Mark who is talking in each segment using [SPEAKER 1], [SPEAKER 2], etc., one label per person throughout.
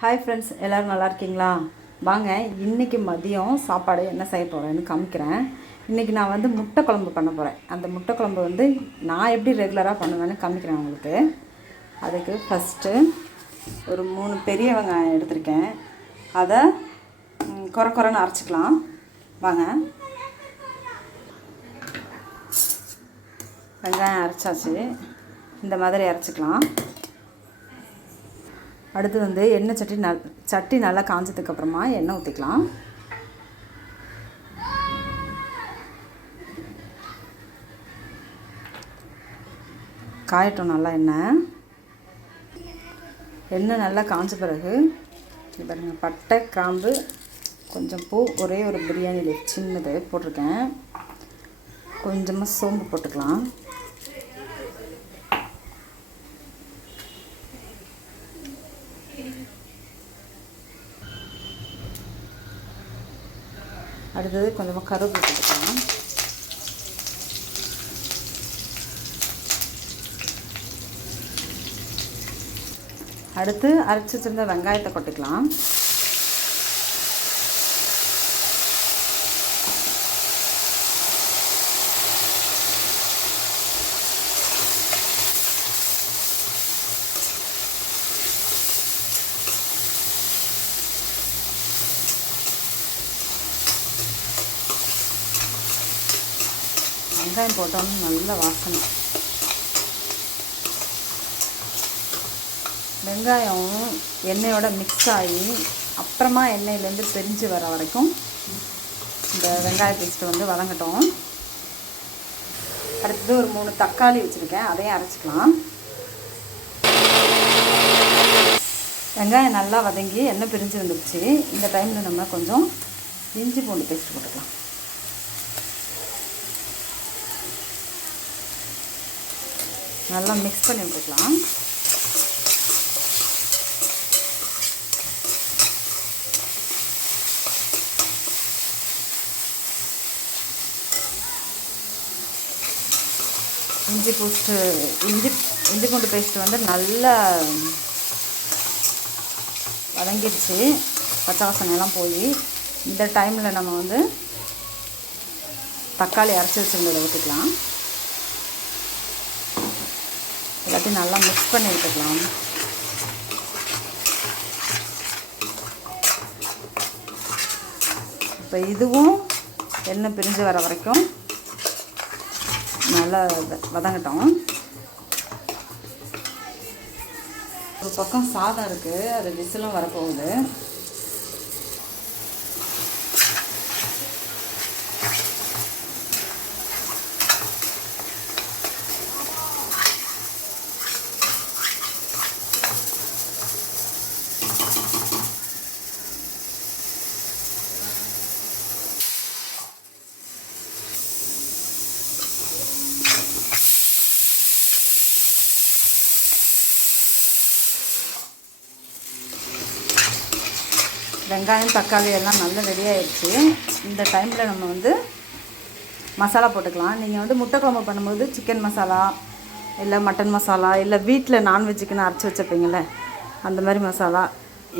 [SPEAKER 1] Hi friends எல்லோரும் நல்லா இருக்கீங்களா? வாங்க இன்றைக்கி மதியம் சாப்பாடு என்ன செய்ய போகிறேன்னு காமிக்கிறேன். இன்றைக்கி நான் வந்து முட்டை குழம்பு பண்ண போகிறேன் அந்த முட்டை குழம்பு வந்து நான் எப்படி ரெகுலராக பண்ணுவேன்னு காமிக்கிறேன் உங்களுக்கு. அதுக்கு ஃபஸ்ட்டு ஒரு மூணு பெரிய வெங்காயம் எடுத்திருக்கேன். அதை குறை குறைன்னு அரைச்சிக்கலாம். வாங்க. வெங்காயம் அரைச்சாச்சு. இந்த மாதிரி அரைச்சிக்கலாம். அடுத்து வந்து எண்ணெய் சட்டி நல் சட்டி நல்லா காஞ்சதுக்கப்புறமா எண்ணெய் ஊற்றிக்கலாம் காயட்டும் நல்லா எண்ணெய். எண்ணெய் நல்லா காஞ்ச பிறகு பாருங்கள் பாருங்க பட்டை கிராம்பு கொஞ்சம் பூ ஒரே ஒரு பிரியாணி லீஃப் சின்னது போட்டிருக்கேன். கொஞ்சமாக சோம்பு போட்டுக்கலாம். அடுத்தது கொஞ்சமாக கருவேப்பிலை போட்டுக்கலாம். அடுத்து அரைச்சி வச்சுருந்த வெங்காயத்தை கொட்டிக்கலாம். வெங்காயம் போட்டாலும் நல்ல வாசனை. வெங்காயம் எண்ணெயோட மிக்ஸ் ஆகி அப்புறமா எண்ணெயிலேருந்து பிரிஞ்சு வர வரைக்கும் இந்த வெங்காய பேஸ்ட்டு வந்து வதங்கட்டும். அடுத்தது ஒரு மூணு தக்காளி வச்சுருக்கேன் அதையும் அரைச்சிக்கலாம். வெங்காயம் நல்லா வதங்கி எண்ணெய் பிரிஞ்சு வந்துடுச்சு. இந்த டைமில் நம்ம கொஞ்சம் இஞ்சி பூண்டு பேஸ்ட் போட்டுக்கலாம். நல்லா மிக்ஸ் பண்ணி விட்டுக்கலாம் இஞ்சி பூஸ்ட்டு இஞ்சி இஞ்சி பூண்டு பேஸ்ட்டு வந்து நல்லா வதங்கிடுச்சு. பச்சை வாசனையெல்லாம் போய் இந்த டைமில் நம்ம வந்து தக்காளி அரைச்சி வச்சுருந்ததை ஊற்றிக்கலாம் எல்லாத்தையும் நல்லா மிக்ஸ் பண்ணி விட்டுக்கலாம் இப்போ இதுவும் எண்ணெய் பிரிஞ்சு வர வரைக்கும் நல்லா வதங்கட்டோம் வதங்கட்டும். ஒரு பக்கம் சாதம் இருக்குது அது விசிலும் வரப்போகுது. வெங்காயம் தக்காளி எல்லாம் நல்லா ரெடி ஆயிடுச்சு. இந்த டைமில் நம்ம வந்து மசாலா போட்டுக்கலாம். நீங்கள் வந்து முட்டை குழம்பு பண்ணும்போது சிக்கன் மசாலா இல்லை மட்டன் மசாலா இல்லை வீட்டில் நான்வெஜ்ஜுக்குன்னு அரைச்சி வச்சுருப்பீங்கள்ல அந்த மாதிரி மசாலா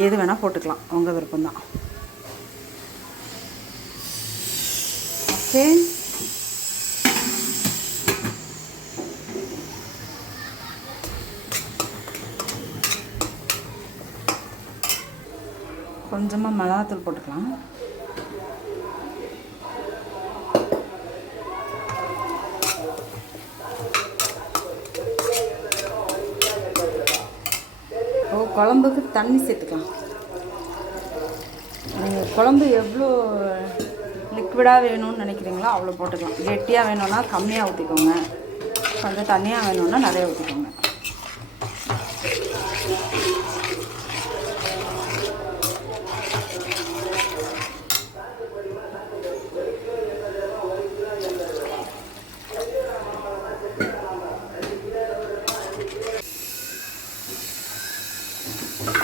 [SPEAKER 1] எது வேணால் போட்டுக்கலாம். உங்கள் விருப்பம்தான். ஓகே கொஞ்சமாக மிளகாத்தூள் போட்டுக்கலாம். ஓ குழம்புக்கு தண்ணி சேர்த்துக்கலாம். நீங்கள் குழம்பு எவ்வளோ லிக்விடாக வேணும்னு நினைக்கிறீங்களோ அவ்வளோ போட்டுக்கலாம். கெட்டியாக வேணும்னா கம்மியாக ஊற்றிக்கோங்க கொஞ்சம் தண்ணியாக வேணும்னா நிறைய ஊற்றிக்கோங்க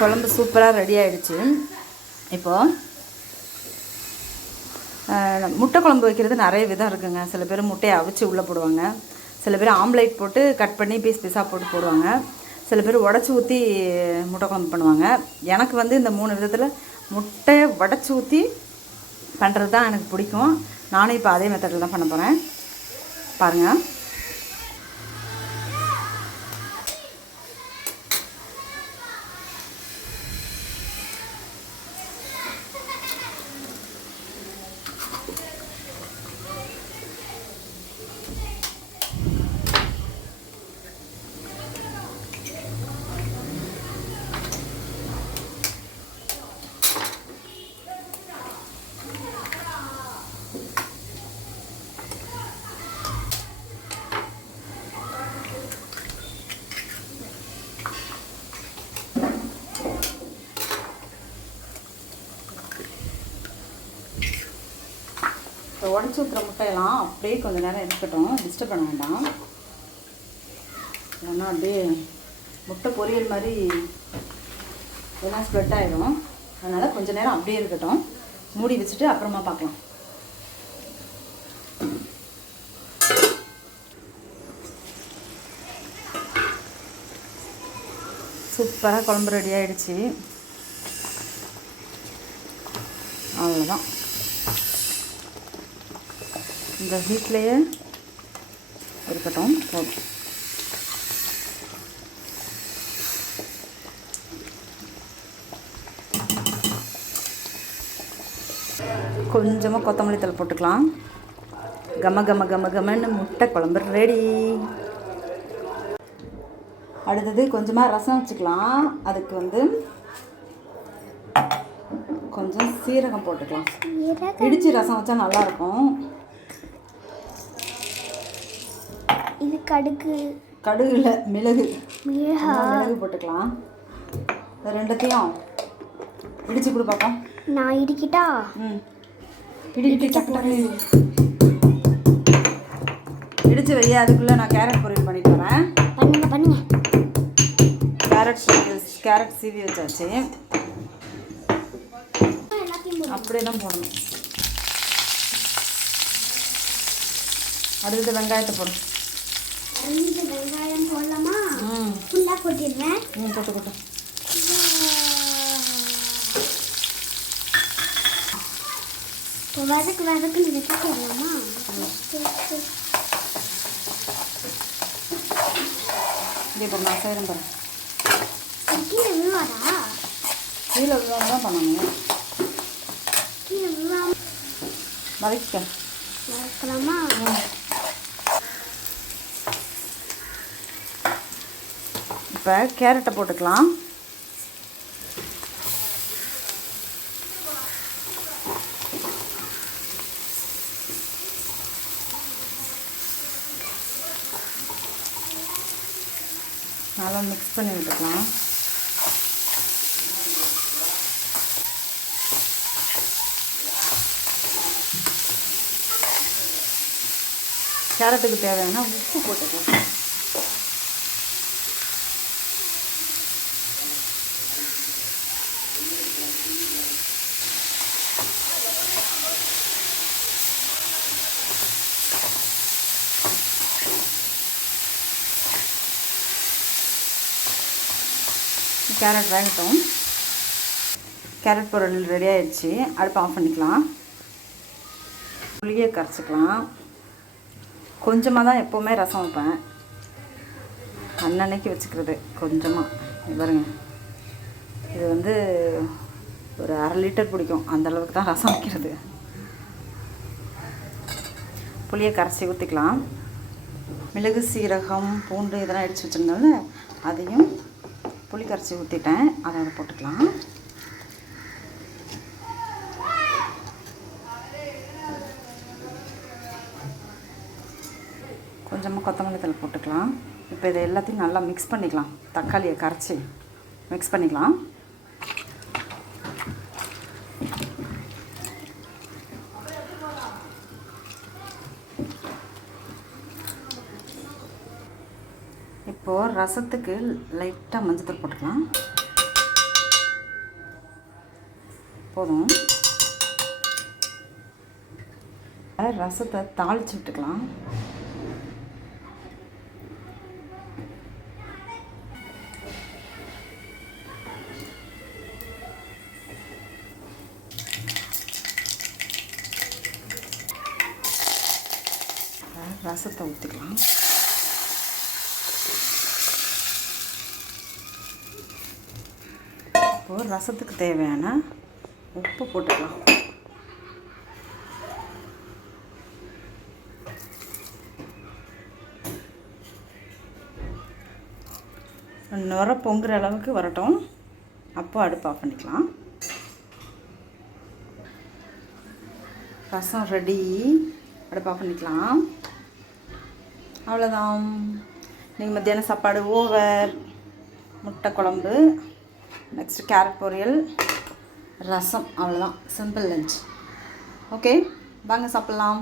[SPEAKER 1] குழம்பு சூப்பராக ரெடி ஆகிடுச்சு இப்போது முட்டை குழம்பு வைக்கிறது நிறைய விதம் இருக்குங்க. சில பேர் முட்டையை அவிச்சு உள்ளே போடுவாங்க. சில பேர் ஆம்லேட் போட்டு கட் பண்ணி பீஸ் பீஸாக போட்டு போடுவாங்க. சில பேர் உடச்சி ஊற்றி முட்டை குழம்பு பண்ணுவாங்க. எனக்கு வந்து இந்த மூணு விதத்தில் முட்டையை உடச்சி ஊற்றி பண்ணுறது தான் எனக்கு பிடிக்கும். நானும் இப்போ அதே மெத்தடில் தான் பண்ண போகிறேன் பாருங்கள் இப்போ உடச்சி ஊற்றுற முட்டையெல்லாம் அப்படியே கொஞ்சம் நேரம் இருக்கட்டும் டிஸ்டர்ப் பண்ண வேண்டாம். ஏன்னா அப்படியே முட்டை பொரியல் மாதிரி எல்லாம் ஸ்ப்ரெட் ஆகிடும் அதனால் கொஞ்ச நேரம் அப்படியே இருக்கட்டும். மூடி வச்சுட்டு அப்புறமா பார்க்கலாம். சூப்பராக குழம்பு ரெடி ஆயிடுச்சு. அவ்வளோதான் இந்த ஹீட்லேயே இருக்கட்டும். போதும் கொஞ்சமாக கொத்தமல்லி தலை போட்டுக்கலாம். கம கம கம கமன்னு முட்டை குழம்பு ரெடி அடுத்தது கொஞ்சமாக ரசம் வச்சுக்கலாம். அதுக்கு வந்து கொஞ்சம் சீரகம் போட்டுக்கலாம். இடிச்சு ரசம் வச்சா நல்லாயிருக்கும்
[SPEAKER 2] இது கடுகு.
[SPEAKER 1] கடுகு இல்லை மிளகு.
[SPEAKER 2] மிளகா
[SPEAKER 1] மிளகு போட்டுக்கலாம். ரெண்டுத்தையும் இடிச்சு கொடு பார்ப்போம்
[SPEAKER 2] நான் இடிக்கிட்டா?
[SPEAKER 1] ம். இடி இடி டக்கு டக்கு இடிச்சு வைய அதுக்குள்ளே நான் கேரட் பொரியல் பண்ணிட்டு வரேன்.
[SPEAKER 2] பண்ணுங்க பண்ணுங்க.
[SPEAKER 1] கேரட் கேரட் சீவி வச்சாச்சு. அப்படியே தான் போடணும். அடுத்தது வெங்காயத்தை போடும்
[SPEAKER 2] ரெண்டு வெங்காயம் போடலாமா
[SPEAKER 1] ம்
[SPEAKER 2] ஃபுல்லாக போட்டிடுறேன்
[SPEAKER 1] ம் போட்டு போட்டு.
[SPEAKER 2] இப்போ வதக்கு வதக்குன்னு வச்சுக்கலாமா
[SPEAKER 1] இதே இப்போ நான் செய்கிறேன் பாரு
[SPEAKER 2] கீழே விழுவாடா
[SPEAKER 1] கீழே விழுவாம தான் பண்ணணும்.
[SPEAKER 2] கீழே விழுவாம
[SPEAKER 1] வதக்கிக்க
[SPEAKER 2] வதக்கலாமா?
[SPEAKER 1] இப்போ கேரட்டை போட்டுக்கலாம். நல்லா மிக்ஸ் பண்ணி விட்டுக்கலாம். கேரட்டுக்கு தேவையான உப்பு போட்டுக்கலாம். கேரட் வேகட்டும். கேரட் பொருள் ரெடி ஆகிடுச்சு அடுப்பு ஆஃப் பண்ணிக்கலாம். புளியை கரைச்சிக்கலாம். கொஞ்சமாக தான் எப்போவுமே ரசம் வைப்பேன். அன்னன்னைக்கு வச்சுக்கிறது. கொஞ்சமாக பாருங்க. இது வந்து ஒரு அரை லிட்டர் பிடிக்கும். அந்தளவுக்கு தான் ரசம் வைக்கிறது. புளியை கரைச்சி ஊற்றிக்கலாம் மிளகு சீரகம் பூண்டு இதெல்லாம் அடித்து வச்சுருந்தோம்ல அதையும் புளி கரைச்சி ஊற்றிட்டேன் அதை அதை போட்டுக்கலாம். கொஞ்சமாக கொத்தமல்லி தழை போட்டுக்கலாம். இப்போ இதை எல்லாத்தையும் நல்லா மிக்ஸ் பண்ணிக்கலாம். தக்காளியை கரைச்சி மிக்ஸ் பண்ணிக்கலாம். இப்போது ரசத்துக்கு லைட்டாக மஞ்சத்தூள் போட்டுக்கலாம். போதும். ரசத்தை தாளிச்சு விட்டுக்கலாம். இப்போது ரசத்துக்கு தேவையான உப்பு போட்டுக்கலாம். நுர பொங்குற அளவுக்கு வரட்டும். அப்போ அடுப்பு ஆஃப் பண்ணிக்கலாம். ரசம் ரெடி அடுப்பு ஆஃப் பண்ணிக்கலாம். அவ்வளோதான் நீங்கள் மத்தியானம் சாப்பாடு ஓவர் முட்டை குழம்பு. நெக்ஸ்ட்டு கேரட் பொரியல். ரசம் அவ்வளோதான் சிம்பிள் லஞ்ச் ஓகே வாங்க சாப்பிட்லாம்.